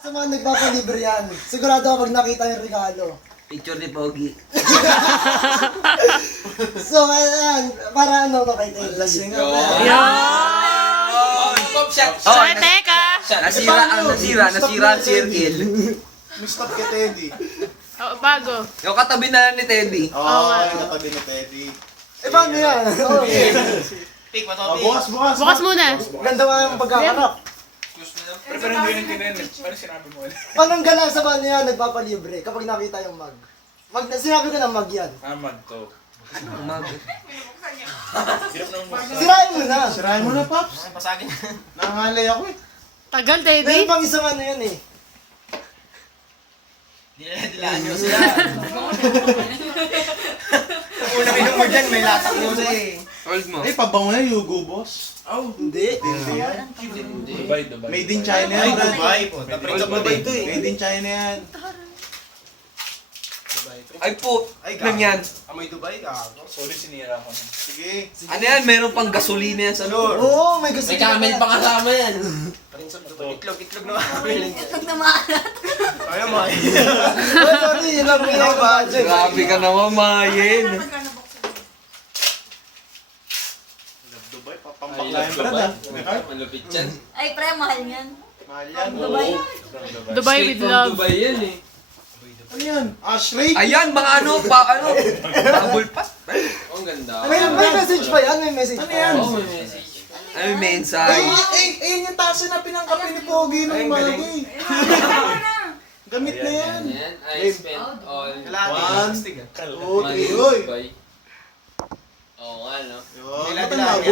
Sa mga nagpapalibre yan, sigurado kapag nakita yung regalo. Picture ni Pogi. So, ayan, para ano to kay Teddy. Lasing Oh, Teka! nasira ang circle. Stop kay Teddy. Oh, bago. Yung katabi na lang ni Teddy. Yung katabi ni Teddy. Eh, paano yan? Bukas. Bukas muna. Ganda nga yung pagkakarap. Pero hindi rin kinain. Paano sinabi mo? Anong gala sa mga yan nagpapalibre kapag nakita yung mag? Sinabi ko na mag yan. Amag to. Sirain mo na. Sirahin mo na, Paps. Nangangalay ako eh. Tagal, Meron Teddy. pang isang ano yan eh. Dilaan nyo sila. Unang inom mo dyan, may latak mo sa Hold mo. Eh, pabango na Yugo, boss. Hindi. Dubai. Made in China yan. Dubai po. Dubai to eh. Made in China yan. Ay po, lang yan. Sorry, sinira ko na. Sige. Ano yan, meron pang gasolina yan sa loob. Oo, may gusto. May camel pa kasama yan. Itlog na maalat. Ay, sorry, yun lang po yung budget. Grabe ka naman, Mayen. Dubai, pampaklayan brad ah. Malupit yan. Ay, pre, mahal yan. Mahal yan. Dubai. Dubai with love. Dubai yan eh. Ano yan? Ashrake? Ayan, mga bubble pass. Ang ganda. May message pa yan, may message Ano pa yan? May message. Ano yung mensahe? Ayun yung tasa na pinangkape ni Pogi nung Magi. Gamit na yan. I spent all 1, 2, 3, uy. Oo nga, no? Yun, ba't ang lago?